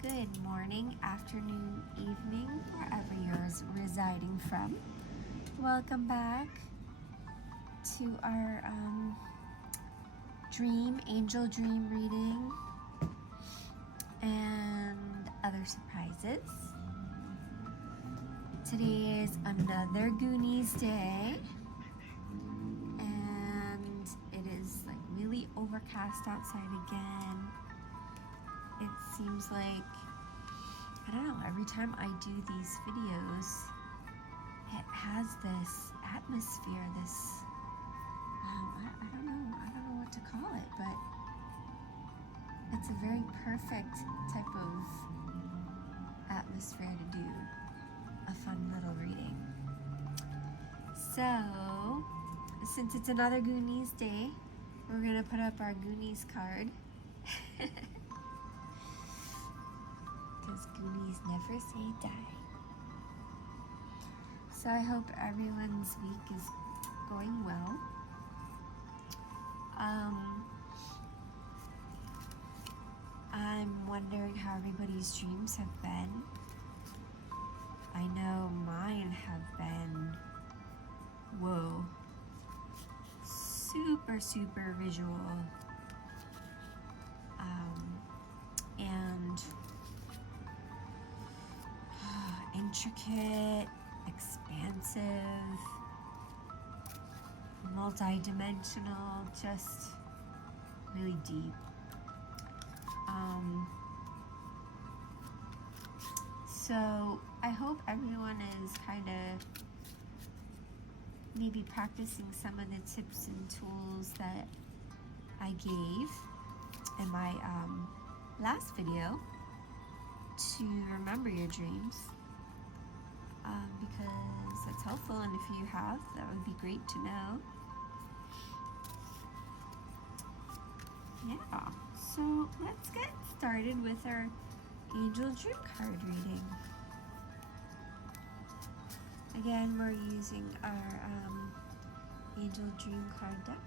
Good morning, afternoon, evening, wherever you're residing from. Welcome back to our angel dream reading and other surprises. Today is another Goonies day, and it is like really overcast outside again. It seems like, I don't know, every time I do these videos, it has this atmosphere, this, I don't know what to call it, but it's a very perfect type of atmosphere to do a fun little reading. So, since it's another Goonies day, we're gonna put up our Goonies card. Because Goonies never say die. So I hope everyone's week is going well. I'm wondering how everybody's dreams have been. I know mine have been, whoa, super visual. And intricate, expansive, multidimensional, just really deep. So I hope everyone is kind of maybe practicing some of the tips and tools that I gave in my last video to remember your dreams. Because that's helpful, and if you have, that would be great to know. Yeah, so let's get started with our angel dream card reading. Again, we're using our angel dream card deck.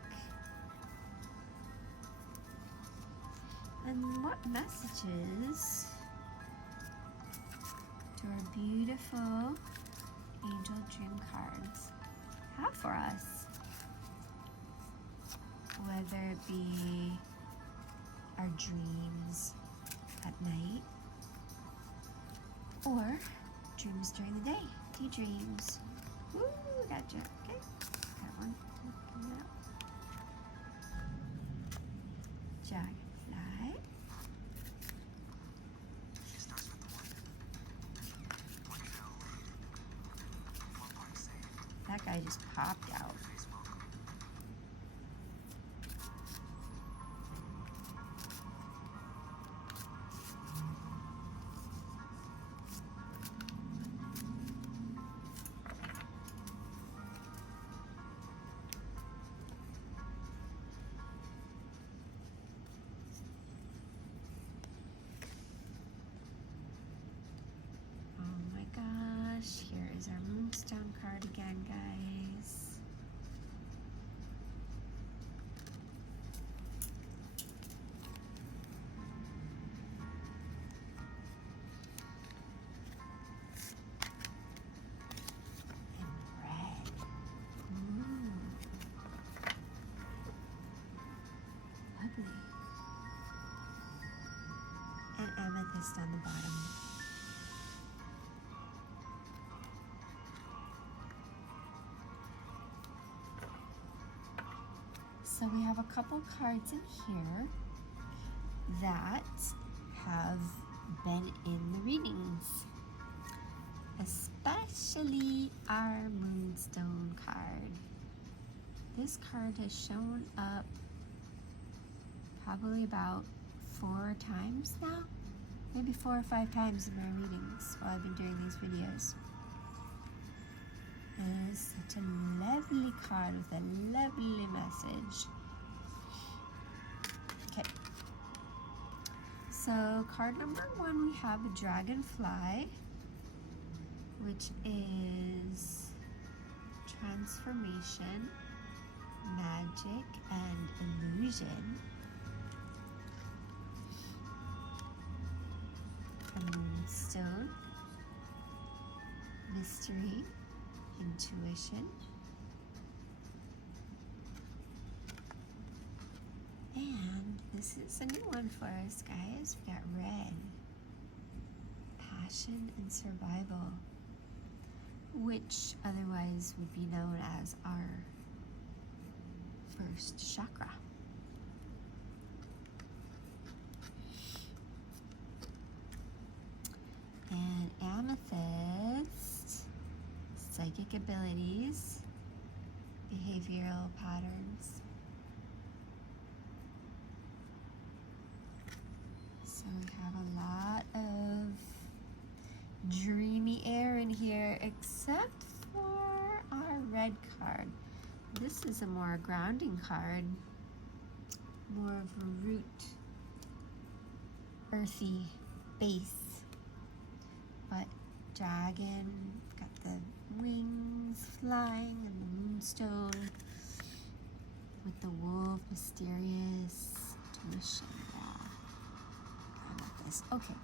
And what messages do our beautiful angel dream cards have for us? Whether it be our dreams at night or dreams during the day, daydreams. Woo, gotcha. Okay, that one. Looking up. Dragonfly. That guy just popped out. Oh my gosh, here is our Moonstone card again, guys. Lovely. And amethyst on the bottom. So we have a couple cards in here that have been in the readings, especially our Moonstone card. This card has shown up probably about 4 times now, maybe 4 or 5 times in my readings while I've been doing these videos. And it is such a lovely card with a lovely message. Okay, so card number 1, we have a dragonfly, which is transformation, magic, and illusion. Moonstone, mystery, intuition, and this is a new one for us, guys. We got red, passion and survival, which otherwise would be known as our first chakra. And amethyst, psychic abilities, behavioral patterns. So we have a lot of dreamy air in here, except for our red card. This is a more grounding card, more of a root, earthy base. But dragon, got the wings flying, and the moonstone with the wolf, mysterious, intuition. Yeah, I love this. Okay,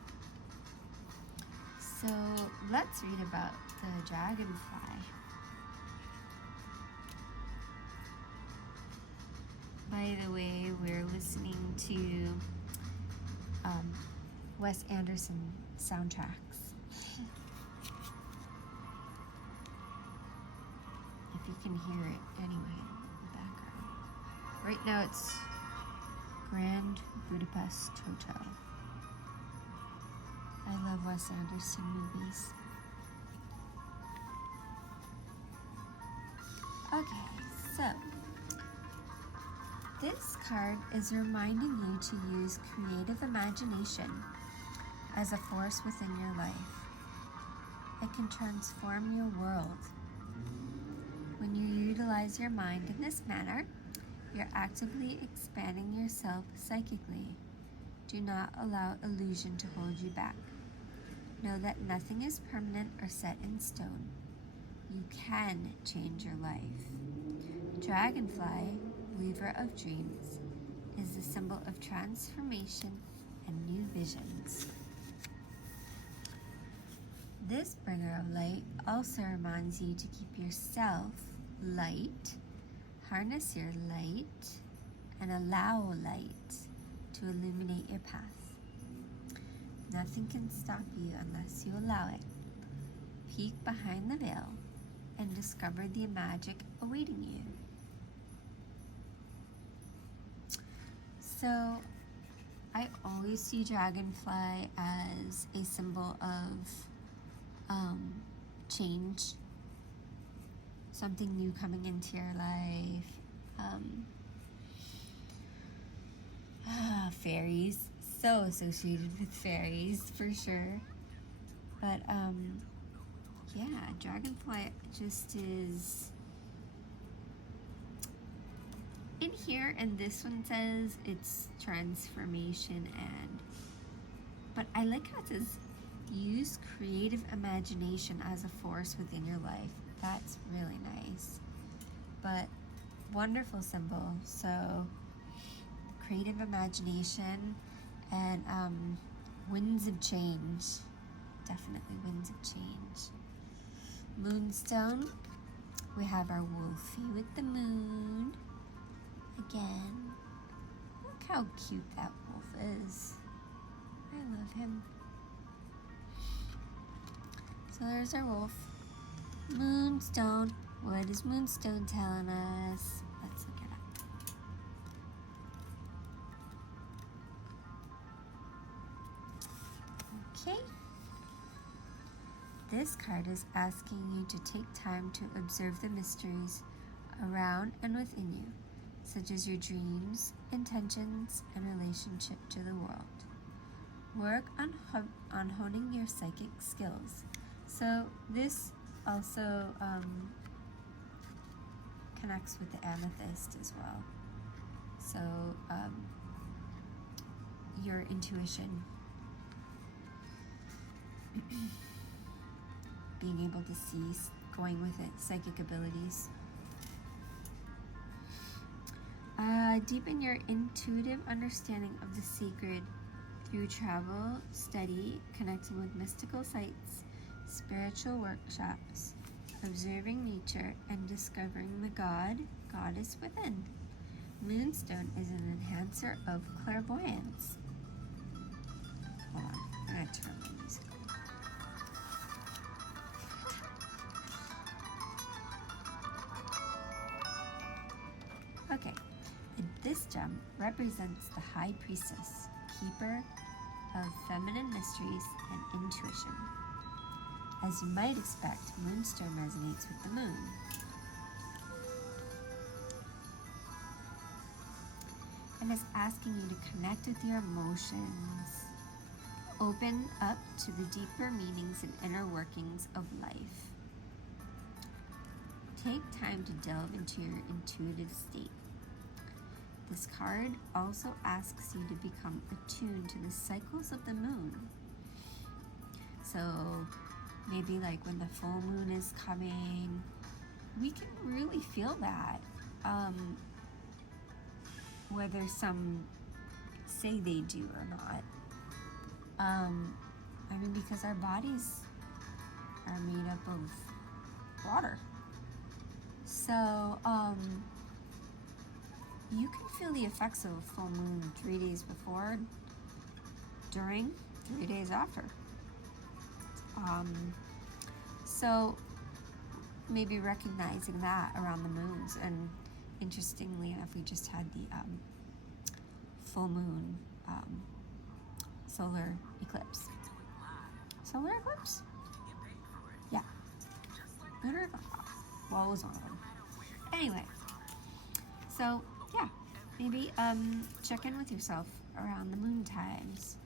so let's read about the dragonfly. By the way, we're listening to Wes Anderson soundtracks. If you can hear it anyway in the background. Right now it's Grand Budapest Hotel. I love Wes Anderson movies. Okay, so this card is reminding you to use creative imagination as a force within your life. It can transform your world. When you utilize your mind in this manner, you're actively expanding yourself psychically. Do not allow illusion to hold you back. Know that nothing is permanent or set in stone. You can change your life. Dragonfly, weaver of dreams, is the symbol of transformation and new visions. This bringer of light also reminds you to keep yourself light, harness your light, and allow light to illuminate your path. Nothing can stop you unless you allow it. Peek behind the veil and discover the magic awaiting you. So, I always see dragonfly as a symbol of change, something new coming into your life. Fairies, so associated with fairies for sure. But yeah, dragonfly just is in here, and this one says it's transformation, but I like how it says use creative imagination as a force within your life. That's really nice, but wonderful symbol. So creative imagination and winds of change, definitely winds of change. Moonstone, we have our wolfie with the moon again. Look how cute that wolf is. I love him. So there's our wolf. Moonstone, what is Moonstone telling us? Let's look it up. Okay. This card is asking you to take time to observe the mysteries around and within you, such as your dreams, intentions, and relationship to the world. Work on honing your psychic skills. So this also connects with the amethyst as well. So your intuition, being able to see, going with it, psychic abilities. Deepen your intuitive understanding of the sacred through travel, study, connecting with mystical sites, spiritual workshops, observing nature, and discovering the goddess within. Moonstone is an enhancer of clairvoyance. Hold on, I'm gonna turn my music on. Okay, and this gem represents the High Priestess, keeper of feminine mysteries and intuition. As you might expect, Moonstone resonates with the moon. And is asking you to connect with your emotions, open up to the deeper meanings and inner workings of life. Take time to delve into your intuitive state. This card also asks you to become attuned to the cycles of the moon. So maybe like when the full moon is coming, we can really feel that. Whether some say they do or not. I mean, because our bodies are made up of water. So, you can feel the effects of a full moon 3 days before, during, 3 days after. So maybe recognizing that around the moons. And interestingly enough, we just had the full moon solar eclipse. Solar eclipse? Yeah. Lunar eclipse. Well, it was one of them. Anyway, so yeah, maybe check in with yourself around the moon times.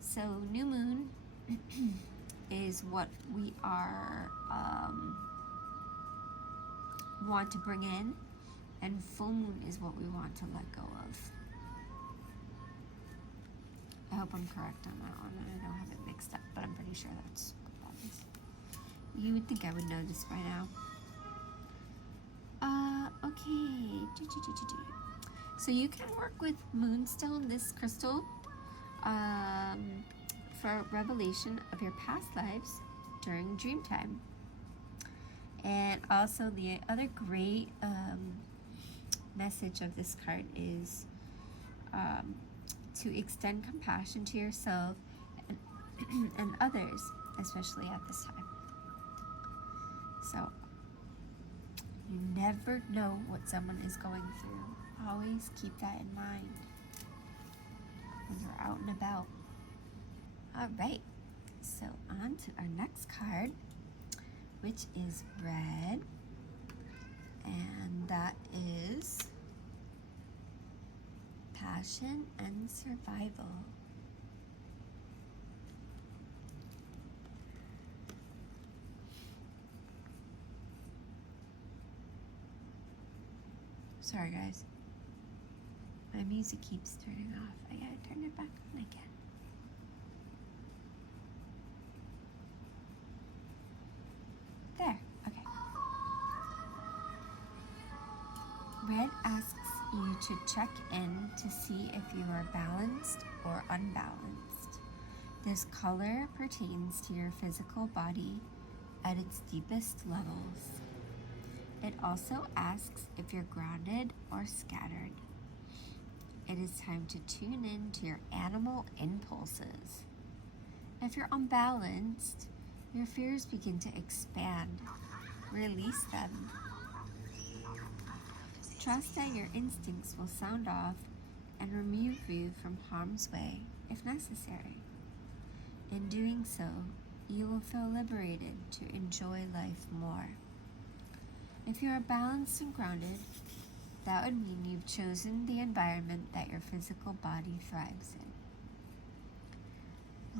So new moon is what we are want to bring in, and full moon is what we want to let go of. I hope I'm correct on that one. I don't have it mixed up, but I'm pretty sure that's what that is. You would think I would know this by now. Okay. So you can work with Moonstone, this crystal, for revelation of your past lives during dream time. And also the other great message of this card is to extend compassion to yourself and others, especially at this time. So you never know what someone is going through. Always keep that in mind when you're out and about. All right, so on to our next card, which is red, and that is passion and survival. Sorry guys, my music keeps turning off. I gotta turn it back on again. There, okay. Red asks you to check in to see if you are balanced or unbalanced. This color pertains to your physical body at its deepest levels. It also asks if you're grounded or scattered. It is time to tune in to your animal impulses. If you're unbalanced, your fears begin to expand. Release them. Trust that your instincts will sound off and remove you from harm's way if necessary. In doing so, you will feel liberated to enjoy life more. If you are balanced and grounded, that would mean you've chosen the environment that your physical body thrives in.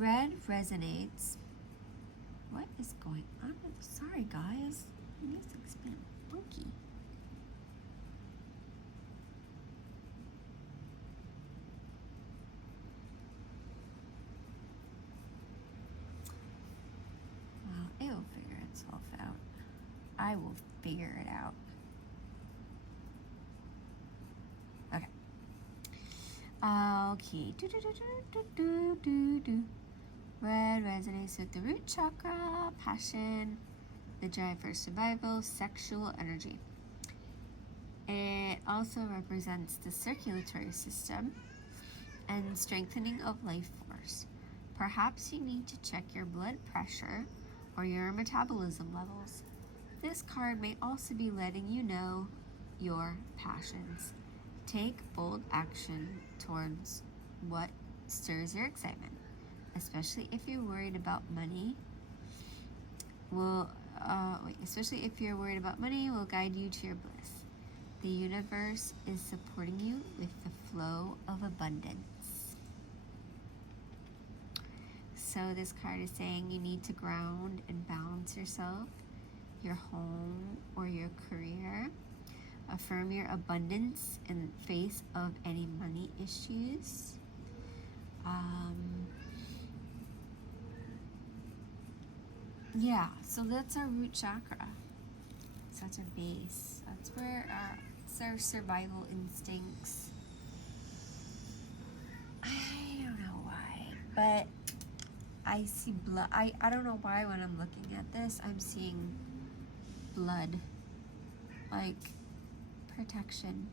Red resonates. What is going on? I'm sorry, guys. The music's been funky. Well, it will figure itself out. I will figure it out. Okay. Okay. Red resonates with the root chakra, passion, the drive for survival, sexual energy. It also represents the circulatory system and strengthening of life force. Perhaps you need to check your blood pressure or your metabolism levels. This card may also be letting you know your passions. Take bold action towards what stirs your excitement, especially if you're worried about money. Will guide you to your bliss. The universe is supporting you with the flow of abundance. So this card is saying you need to ground and balance yourself, your home or your career. Affirm your abundance in the face of any money issues. Yeah, so that's our root chakra. So that's our base. That's where our survival instincts. I don't know why, but I see blood. I don't know why when I'm looking at this, I'm seeing blood. Like protection.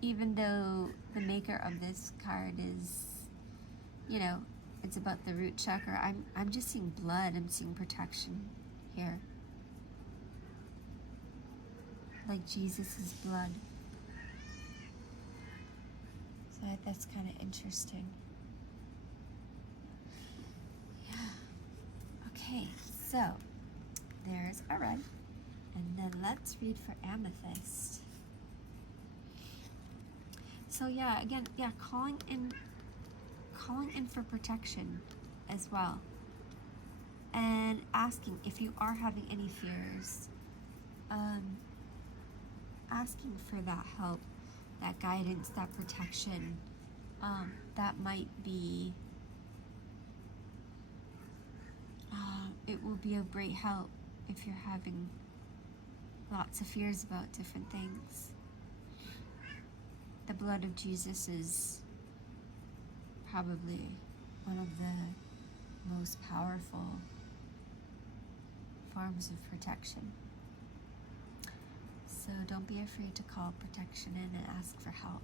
Even though the maker of this card is, you know, it's about the root chakra, I'm just seeing blood. I'm seeing protection here. Like Jesus' blood. So that's kind of interesting. Yeah. Okay, so there's a red. And then let's read for amethyst. So yeah, again, yeah, calling in for protection as well. And asking if you are having any fears. Asking for that help, that guidance, that protection. That might be, it will be of great help if you're having lots of fears about different things. The blood of Jesus is probably one of the most powerful forms of protection. So don't be afraid to call protection in and ask for help.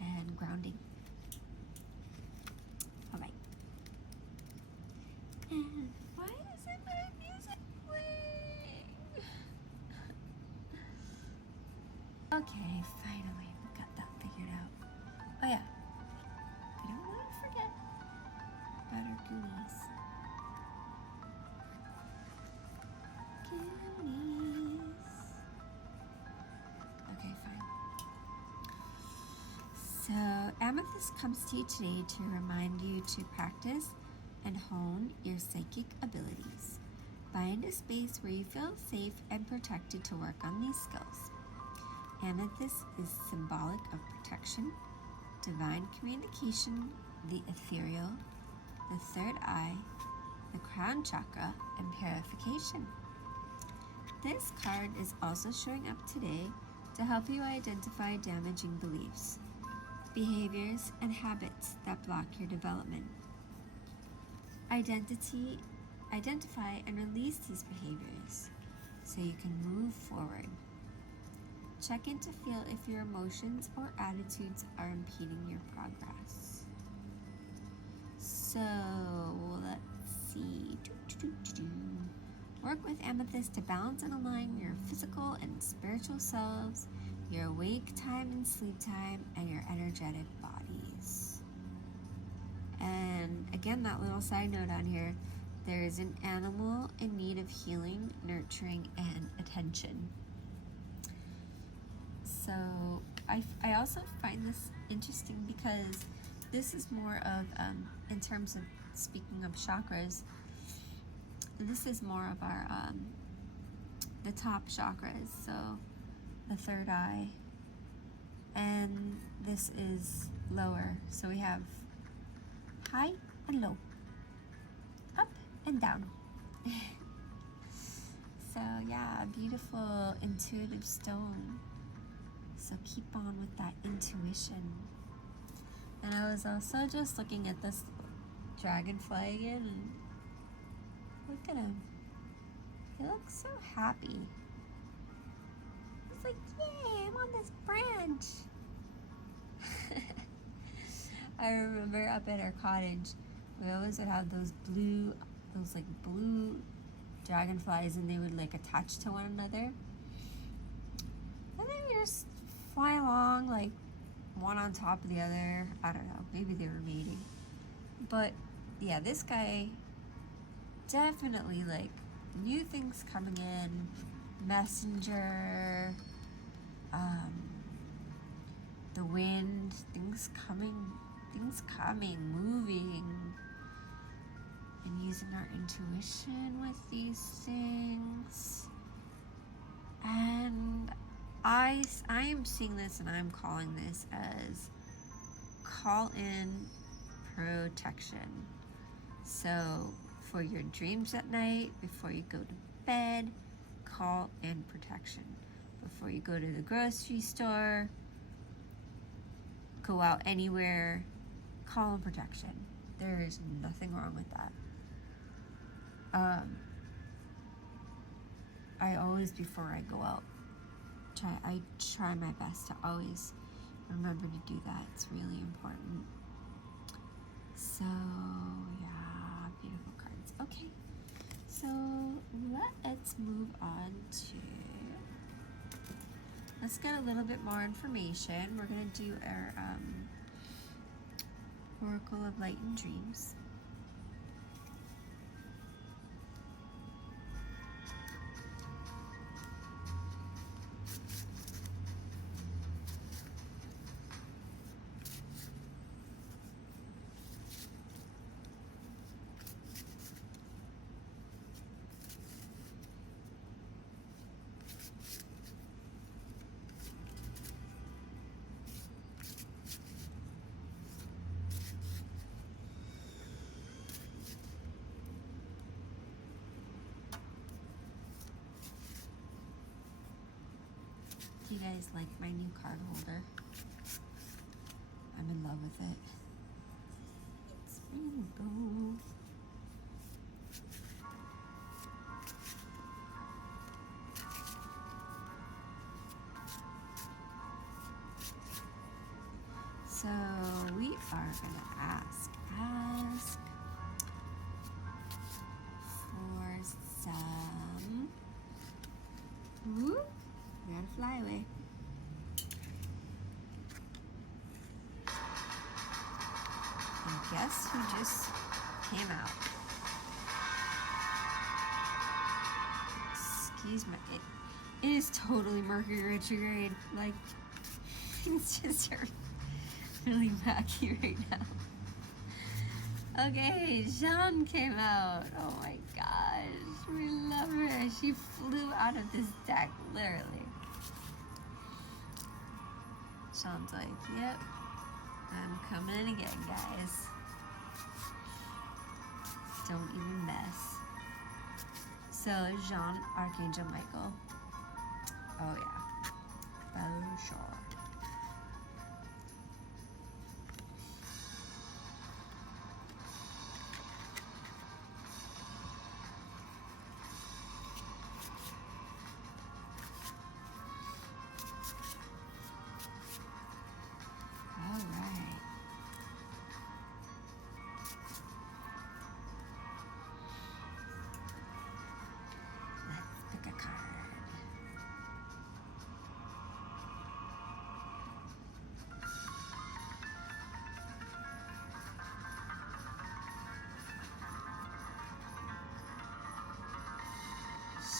And grounding. All right. And why isn't my music playing? Okay, finally we got that figured out. Oh yeah, we don't want to forget about our goonies. Goonies. Okay, fine. So Amethyst comes to you today to remind you to practice and hone your psychic abilities. Find a space where you feel safe and protected to work on these skills. Amethyst is symbolic of protection, divine communication, the ethereal, the third eye, the crown chakra, and purification. This card is also showing up today to help you identify damaging beliefs, behaviors, and habits that block your development. Identify and release these behaviors so you can move forward. Check in to feel if your emotions or attitudes are impeding your progress. So let's see. Work with Amethyst to balance and align your physical and spiritual selves, your awake time and sleep time, and your energetic bodies. And again, that little side note on here, there is an animal in need of healing, nurturing, and attention. So I also find this interesting because this is more of, in terms of speaking of chakras, this is more of our, the top chakras, so the third eye, and this is lower, so we have high and low, up and down. So yeah, a beautiful intuitive stone So keep on with that intuition. And I was also just looking at this dragonfly again, and look at him. He looks so happy. He's like, yay, I'm on this branch. I remember up at our cottage, we always would have those blue dragonflies, and they would like attach to one another. And they would just fly along, like one on top of the other. I don't know, maybe they were mating. But yeah, this guy definitely like new things coming in, messenger, the wind, things coming, moving, and using our intuition with these things. And I am seeing this, and I'm calling this as call in protection. So for your dreams at night, before you go to bed, call in protection. Before you go to the grocery store, go out anywhere, call in protection. There is nothing wrong with that. I always, before I go out, I try my best to always remember to do that. It's really important. So yeah, beautiful cards. Okay, so let's move on to, let's get a little bit more information. We're gonna do our Oracle of Light and Dreams. Do you guys like my new card holder? I'm in love with it. It's rainbow. So we are gonna ask for some. Ooh, we gotta fly away. And guess who just came out? Excuse me. It is totally Mercury retrograde. Like, it's just really wacky right now. Okay, Jean came out. Oh my gosh, we love her. She flew out of this deck, literally. Jean's like, yep, I'm coming in again, guys. Don't even mess. So, Jean, Archangel Michael. Oh yeah, for sure.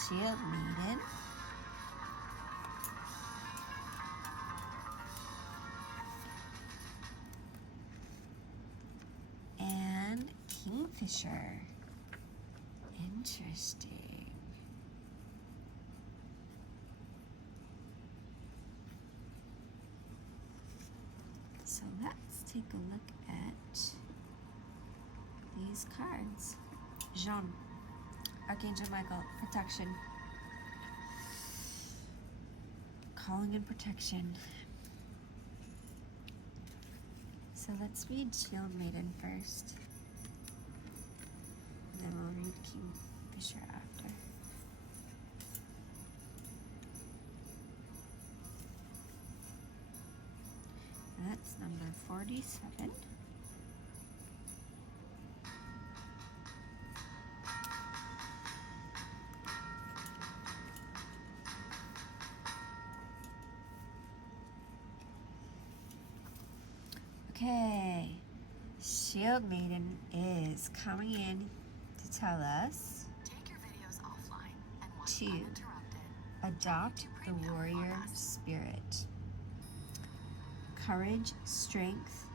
Shield Maiden. And Kingfisher. Interesting. So let's take a look at these cards. Jean, Archangel Michael, protection. calling in protection. So let's read Shield Maiden first. And then we'll read Kingfisher after. That's number 47. Okay, Shield Maiden is coming in to tell us take your videos offline and watch to uninterrupted. adopt the warrior spirit. Courage, strength,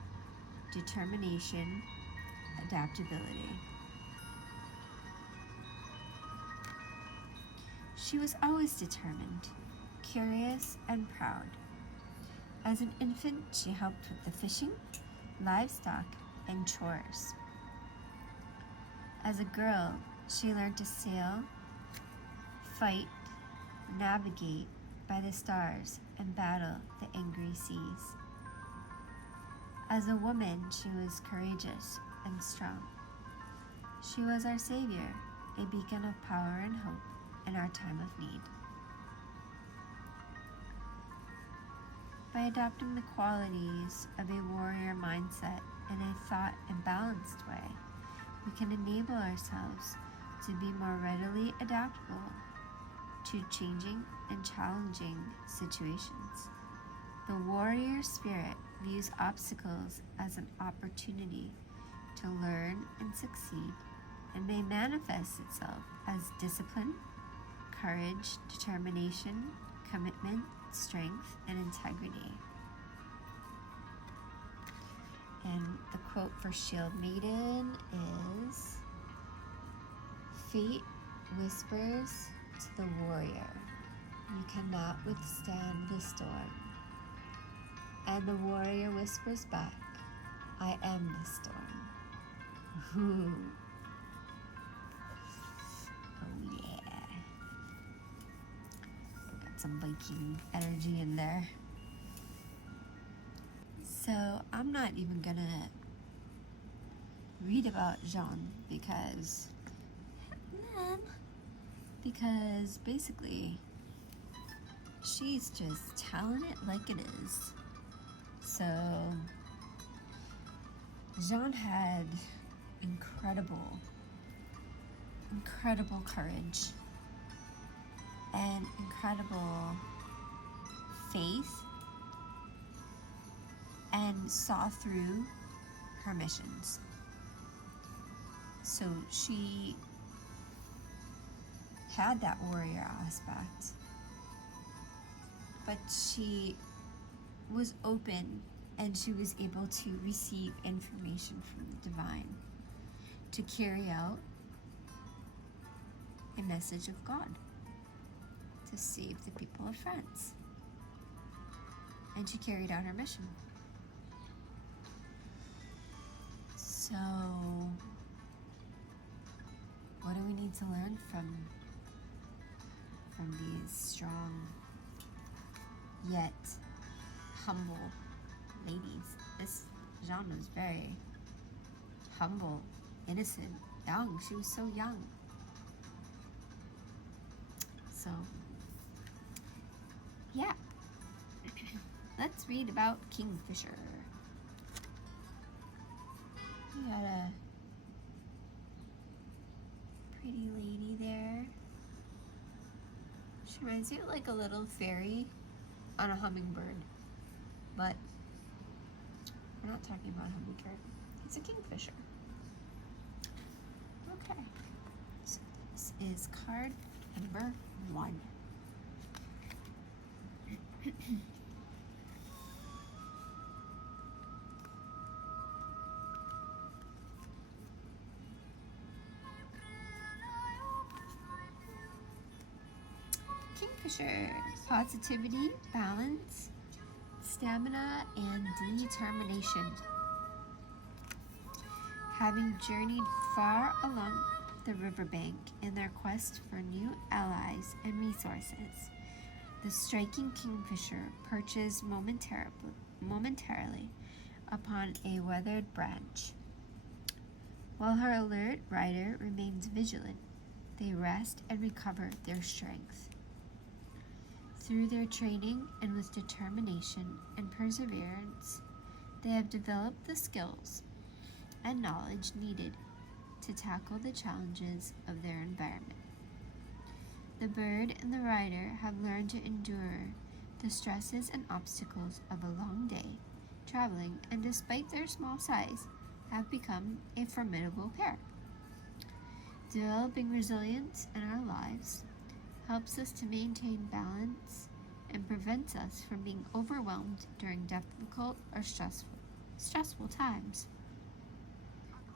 determination, adaptability. She was always determined, curious, and proud. As an infant, she helped with the fishing, livestock, and chores. As a girl, she learned to sail, fight, navigate by the stars, and battle the angry seas. As a woman, she was courageous and strong. She was our savior, a beacon of power and hope in our time of need. By adopting the qualities of a warrior mindset in a thought and balanced way, we can enable ourselves to be more readily adaptable to changing and challenging situations. The warrior spirit views obstacles as an opportunity to learn and succeed, and may manifest itself as discipline, courage, determination, commitment, strength, and integrity. And the quote for Shield Maiden is, "Fate whispers to the warrior, you cannot withstand the storm. And the warrior whispers back, I am the storm." Ooh. Oh yeah. Got some Viking energy in there. So I'm not even gonna read about Jean because basically she's just telling it like it is. So Jean had incredible courage and incredible faith, and saw through her missions. So she had that warrior aspect, but she was open and she was able to receive information from the divine to carry out a message of God to save the people of France. And she carried out her mission. So, what do we need to learn from these strong yet humble ladies? This Jean was very humble, innocent, young. She was so young. So, yeah. Let's read about Kingfisher. We got a pretty lady there. She reminds me of like a little fairy on a hummingbird, but we're not talking about a hummingbird. It's a kingfisher. Okay, so this is card number 1. Kingfisher, positivity, balance, stamina, and determination. Having journeyed far along the riverbank in their quest for new allies and resources, The striking kingfisher perches momentarily upon a weathered branch. While her alert rider remains vigilant, they rest and recover their strength. Through their training and with determination and perseverance, they have developed the skills and knowledge needed to tackle the challenges of their environment. The bird and the rider have learned to endure the stresses and obstacles of a long day traveling, and despite their small size, have become a formidable pair. Developing resilience in our lives helps us to maintain balance and prevents us from being overwhelmed during difficult or stressful times.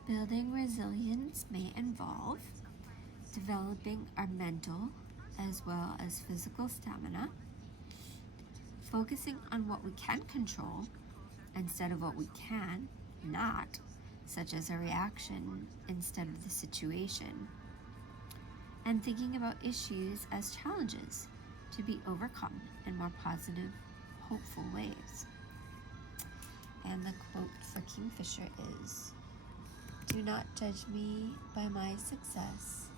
Building resilience may involve developing our mental as well as physical stamina, focusing on what we can control instead of what we can not, such as a reaction instead of the situation, and thinking about issues as challenges to be overcome in more positive, hopeful ways. And the quote for Kingfisher is, "Do not judge me by my success.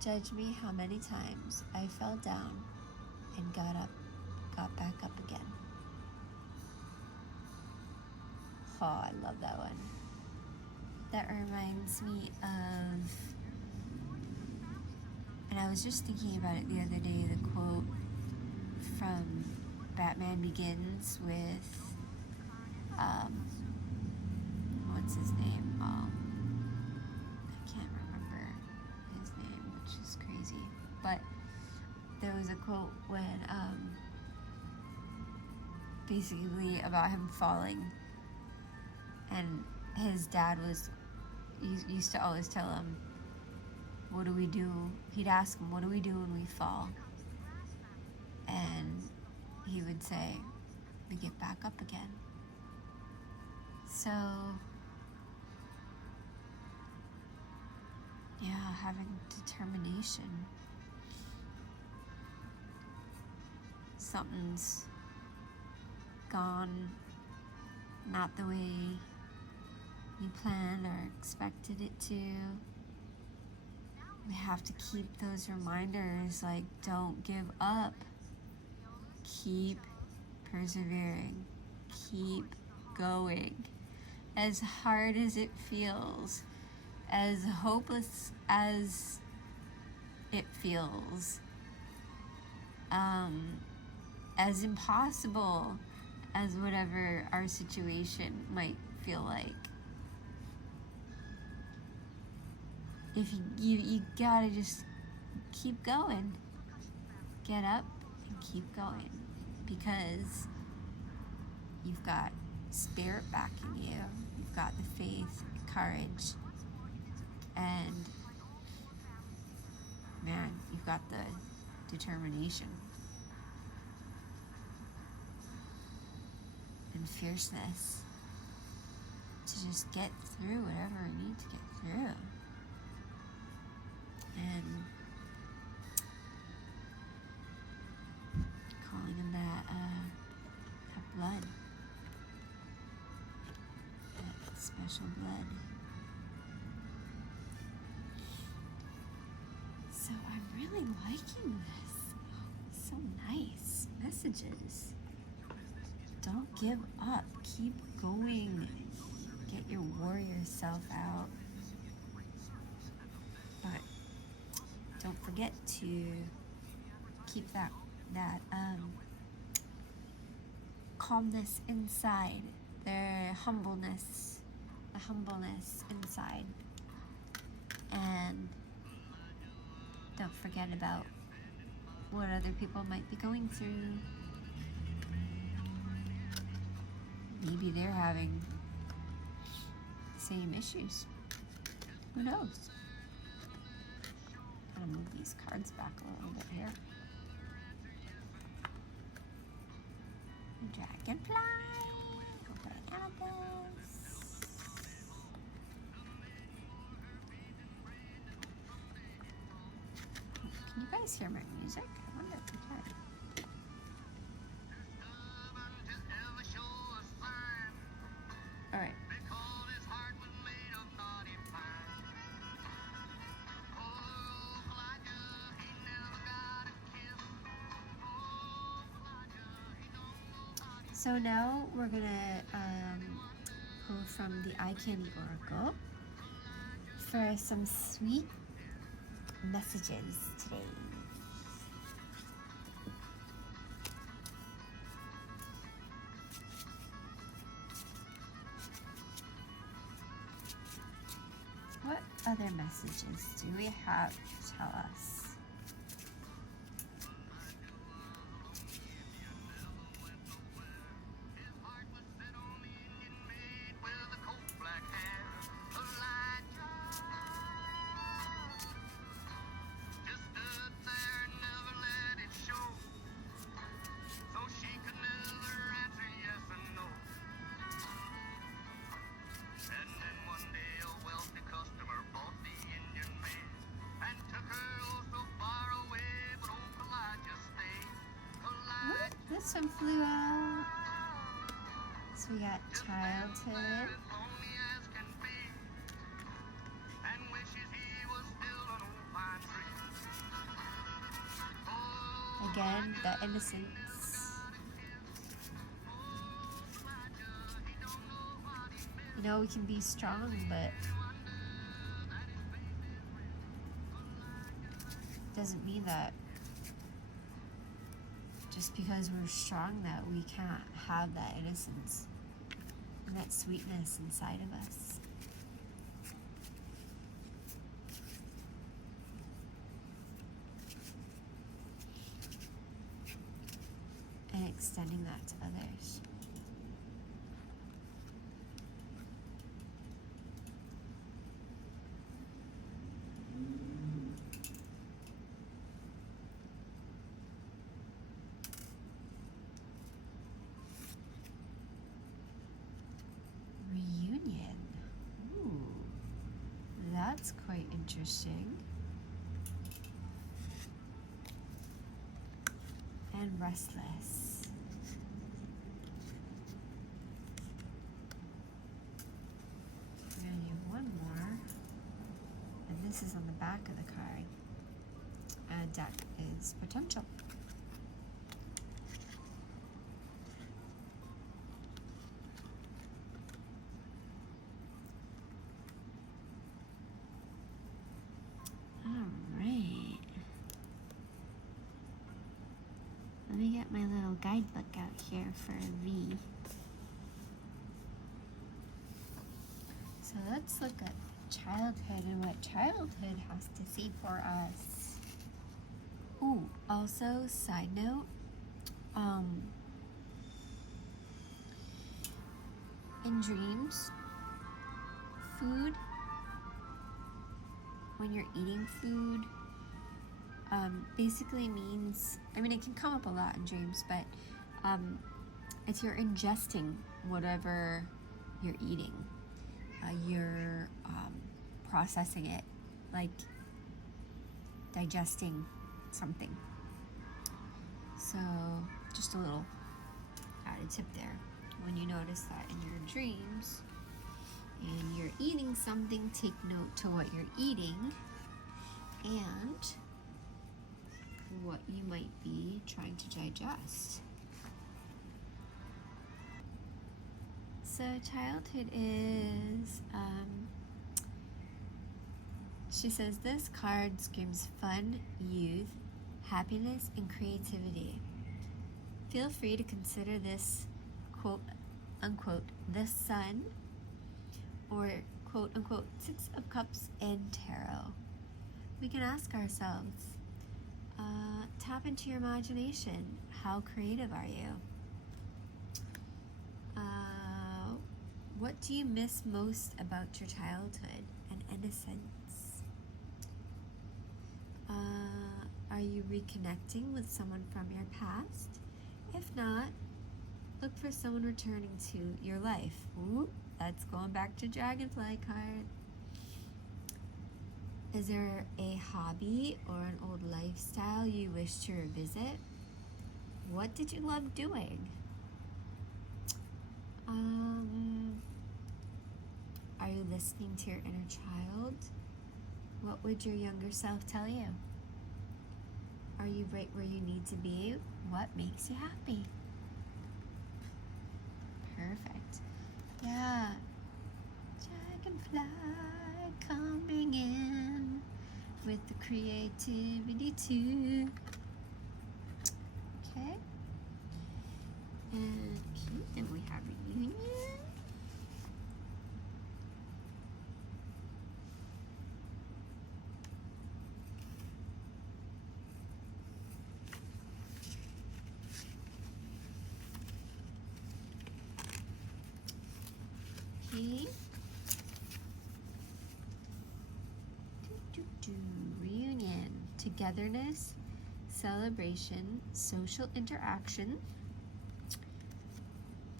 Judge me how many times I fell down and got back up again." Oh, I love that one. That reminds me of, and I was just thinking about it the other day, the quote from Batman Begins with, what's his name? I can't remember his name, which is crazy. But there was a quote when, basically about him falling, and his dad used to always tell him, "What do we do?" He'd ask him, "What do we do when we fall?" And he would say, "We get back up again." So, yeah, having determination. Something's gone not the way you planned or expected it to. We have to keep those reminders, like, don't give up. Keep persevering. Keep going. As hard as it feels, as hopeless as it feels, as impossible as whatever our situation might feel like. If you gotta just keep going. Get up and keep going, because you've got spirit backing you. You've got the faith, courage, and man, you've got the determination and fierceness to just get through whatever we need to get through. And calling him that blood, that special blood. So I'm really liking this. So nice messages. Don't give up. Keep going. Get your warrior self out. But don't forget to keep that calmness inside, the humbleness inside, and don't forget about what other people might be going through. Maybe they're having the same issues. Who knows? Gotta move these cards back a little bit here. Dragonfly. Hope I add this. Can you guys hear my music? I wonder if you can. So now we're gonna pull from the Eye Candy Oracle for some sweet messages today. What other messages do we have to tell us? This one flew out. So we got childhood. Again, the innocence. You know, we can be strong, but doesn't mean that just because we're strong that we can't have that innocence and that sweetness inside of us. And extending that to others. Reunion. Ooh, that's quite interesting. And restless. We're gonna do one more, and this is on the back of the card. And deck is potential. Alright. Let me get my little guidebook out here for V. So let's look at childhood and what childhood has to say for us. Ooh, also, side note, in dreams, food, when you're eating food, basically means, I mean, it can come up a lot in dreams, but if you're ingesting whatever you're eating, you're processing it, like digesting something. So just a little added tip there. When you notice that in your dreams and you're eating something, take note to what you're eating and what you might be trying to digest. So childhood is, she says, this card screams fun, youth, happiness, and creativity. Feel free to consider this, quote unquote, the sun, or quote unquote, 6 of Cups in tarot. We can ask ourselves, tap into your imagination. How creative are you? What do you miss most about your childhood and innocence? Are you reconnecting with someone from your past? If not, look for someone returning to your life. Ooh, that's going back to Dragonfly card. Is there a hobby or an old lifestyle you wish to revisit? What did you love doing? Are you listening to your inner child? What would your younger self tell you? Are you right where you need to be? What makes you happy? Perfect. Yeah. Dragonfly coming in with the creativity too. Okay. And then we have reunion. Okay. Reunion. Togetherness, celebration, social interaction,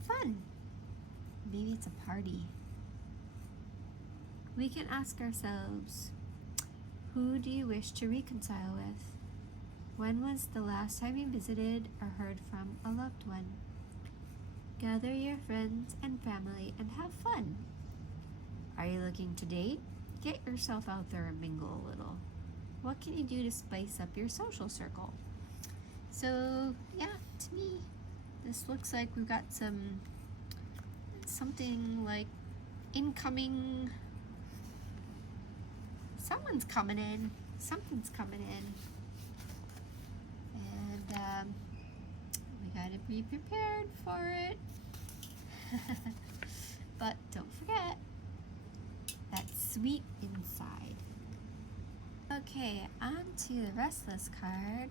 fun. Maybe it's a party. We can ask ourselves, who do you wish to reconcile with? When was the last time you visited or heard from a loved one? Gather your friends and family and have fun. Are you looking to date? Get yourself out there and mingle a little. What can you do to spice up your social circle? So yeah, to me, this looks like we've got something like incoming. Someone's coming in. Something's coming in. And we gotta be prepared for it. But don't forget that sweet inside. Okay, on to the Restless card,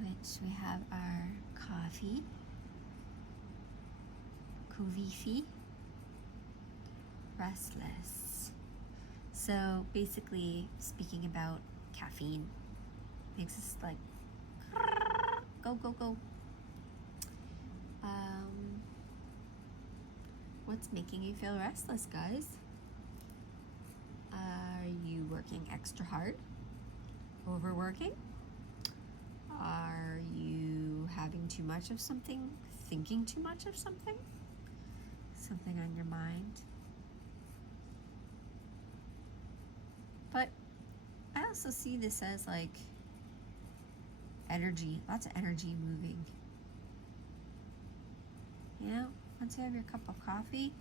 which we have our coffee, Kovifi, Restless. So basically speaking about caffeine, makes us like go, go, go. What's making you feel restless, guys? Are you working extra hard? Overworking? Are you having too much of something? Thinking too much of something? Something on your mind? But I also see this as like energy, lots of energy moving. You know, once you have your cup of coffee,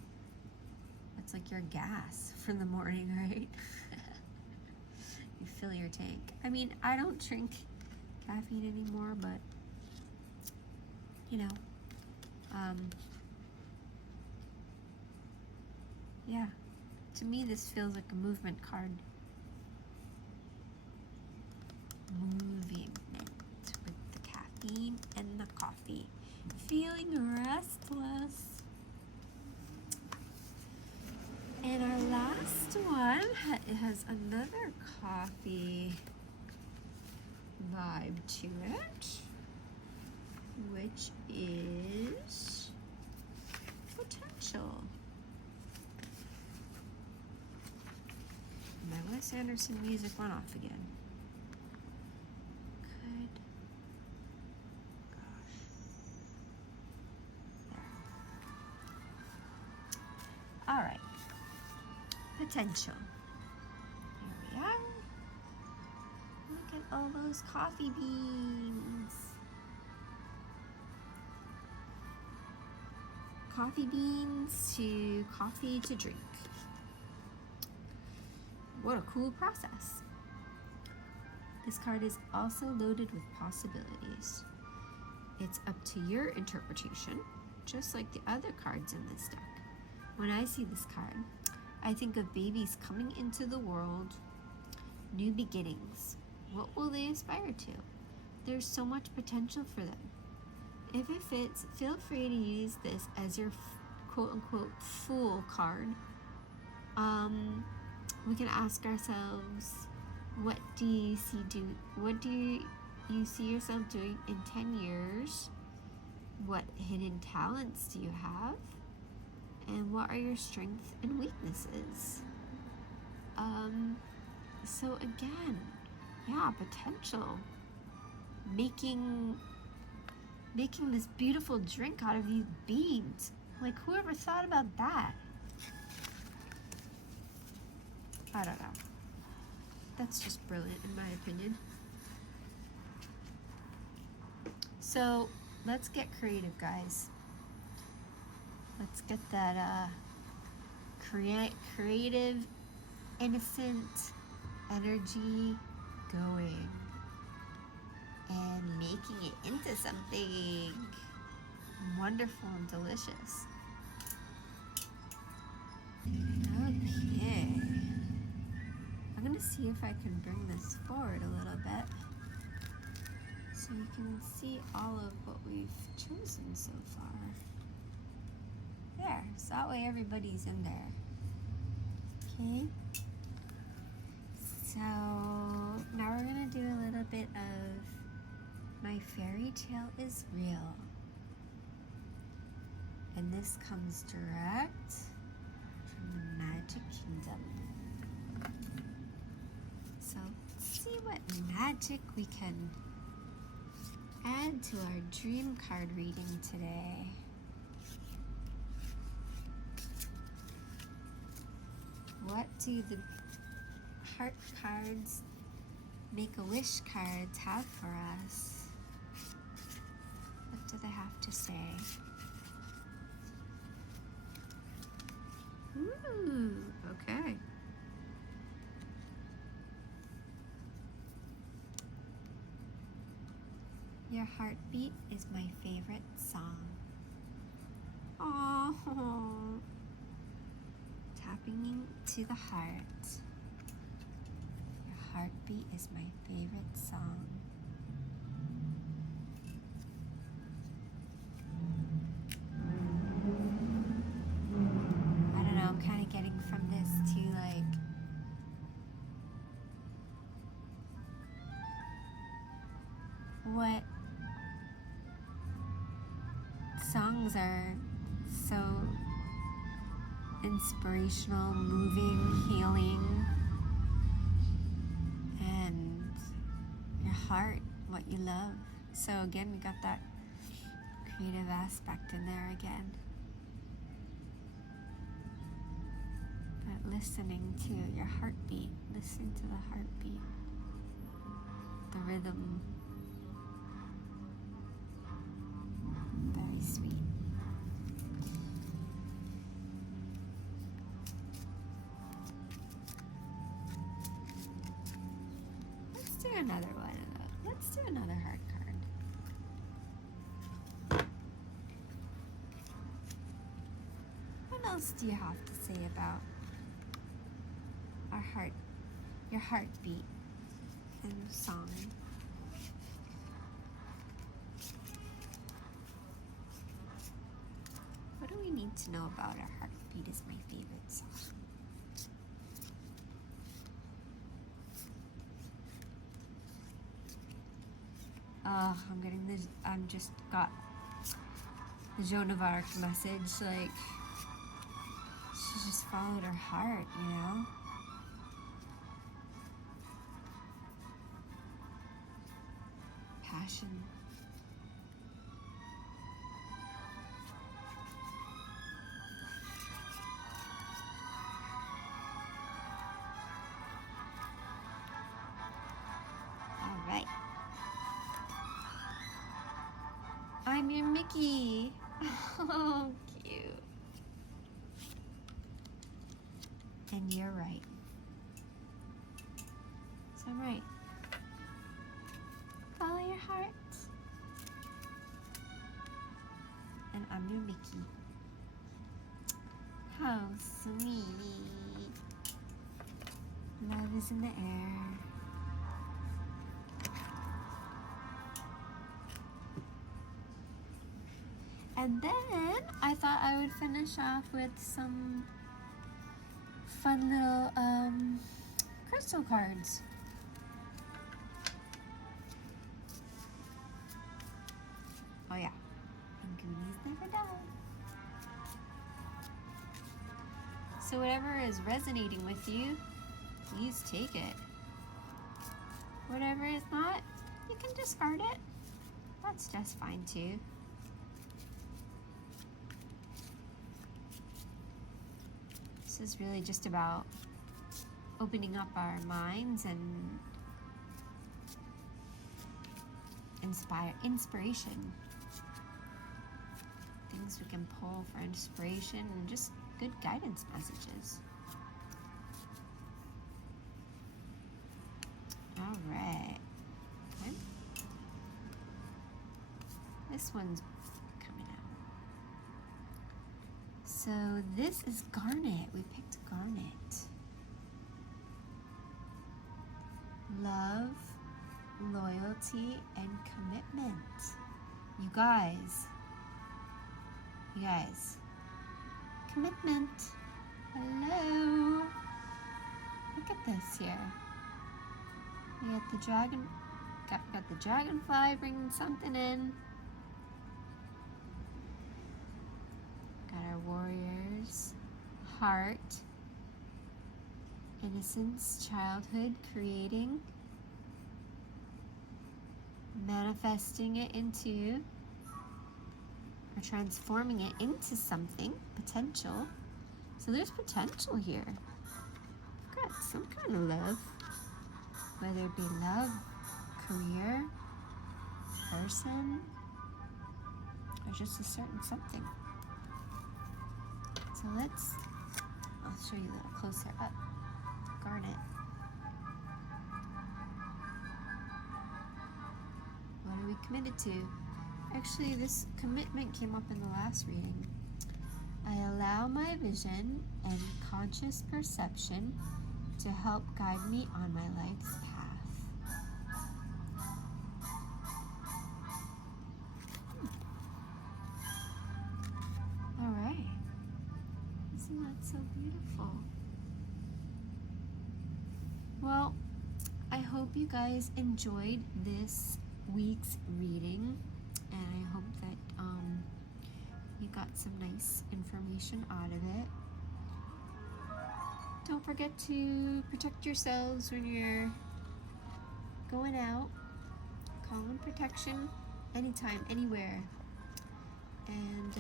it's like your gas for the morning, right? You fill your tank. I mean, I don't drink caffeine anymore, but you know, yeah, to me this feels like a movement card. Movement with the caffeine and the coffee. Feeling restless. And our last one has another coffee vibe to it, which is potential. My Wes Anderson music went off again. Good gosh. There. All right. Potential. Here we are. Look at all those coffee beans. Coffee beans to coffee to drink. What a cool process. This card is also loaded with possibilities. It's up to your interpretation, just like the other cards in this deck. When I see this card, I think of babies coming into the world, new beginnings. What will they aspire to? There's so much potential for them. If it fits, feel free to use this as your quote-unquote fool card. We can ask ourselves, what do you see yourself doing in 10 years? What hidden talents do you have? And what are your strengths and weaknesses? So again, yeah, potential. Making this beautiful drink out of these beans. Like, whoever thought about that? I don't know. That's just brilliant in my opinion. So let's get creative, guys. Let's get that creative, innocent energy going and making it into something wonderful and delicious. Okay. I'm gonna see if I can bring this forward a little bit so you can see all of what we've chosen so far. There, so that way everybody's in there. Okay. So now we're gonna do a little bit of My Fairy Tale is Real. And this comes direct from the Magic Kingdom. So let's see what magic we can add to our dream card reading today. What do the heart cards, Make-A-Wish cards have for us? What do they have to say? Ooh, okay. Your heartbeat is my favorite song. Oh, tapping into the heart. Your heartbeat is my favorite song. I don't know, I'm kind of getting from this to like what songs are so inspirational, moving, healing, and your heart, what you love. So again, we got that creative aspect in there again. But listening to your heartbeat, listen to the heartbeat, the rhythm. Very sweet. Let's do another one of those. Let's do another heart card. What else do you have to say about our heart, your heartbeat and song? What do we need to know about our heartbeat is my favorite song? Oh, I'm just got the Joan of Arc message, like, she just followed her heart, you know? Passion. All right. I'm your Mickey. Oh, cute. And you're right. So I'm right. Follow your heart. And I'm your Mickey. How sweet. Love is in the air. And then I thought I would finish off with some fun little crystal cards. Oh yeah, and goodies never die. So whatever is resonating with you, please take it. Whatever is not, you can discard it. That's just fine too. This is really just about opening up our minds and inspiration. I things we can pull for inspiration and just good guidance messages. All right. Okay. This one's coming out. So this is garnet. We picked garnet. Love, loyalty, and commitment. You guys. Commitment. Hello. Look at this here. We got the dragon. Got the dragonfly bringing something in. Got our warriors. Heart. Innocence, childhood, creating. Manifesting it into, or transforming it into something, potential. So there's potential here. Got some kind of love, whether it be love, career, person, or just a certain something. So I'll show you a little closer up. Garnet. What are we committed to? Actually, this commitment came up in the last reading. I allow my vision and conscious perception to help guide me on my life's path. All right. Isn't that so beautiful? Well, I hope you guys enjoyed this week's reading, and I hope that you got some nice information out of it. Don't forget to protect yourselves when you're going out. Call in protection anytime, anywhere. And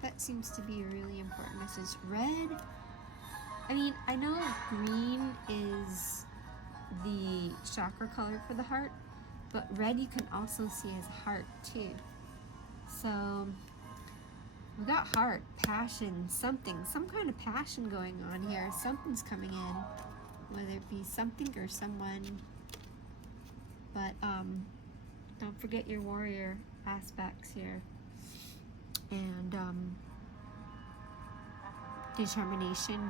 that seems to be a really important message. Red, I mean, I know green is the chakra color for the heart, but red you can also see as heart too. So we got heart, passion, some kind of passion going on here. Something's coming in, whether it be something or someone. But don't forget your warrior aspects here. And determination.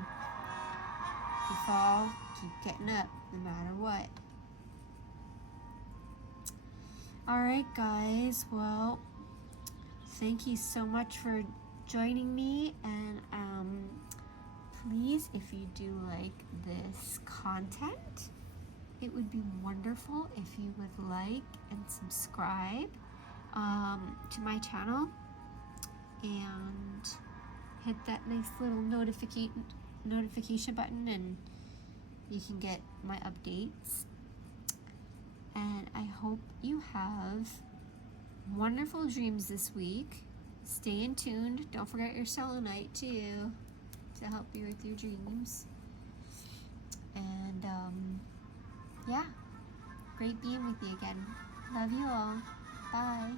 You fall, keep getting up, no matter what. Alright guys, well, thank you so much for joining me, and please, if you do like this content, it would be wonderful if you would like and subscribe to my channel and hit that nice little notification button, and you can get my updates. And I hope you have wonderful dreams this week. Stay in tuned. Don't forget your selenite too, to help you with your dreams. And yeah, great being with you again. Love you all. Bye.